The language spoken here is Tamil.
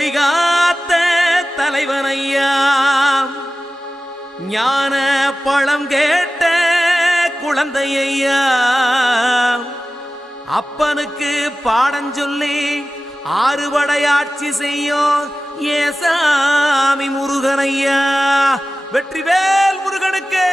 கொடிகாத்த தலைவனையா ஞான பழம் கேட்ட குழந்தையா அப்பனுக்கு பாடம் சொல்லி ஆறுபடையாட்சி செய்யும் ஏசாமி முருகனையா வெற்றிவேல் முருகனுக்கு.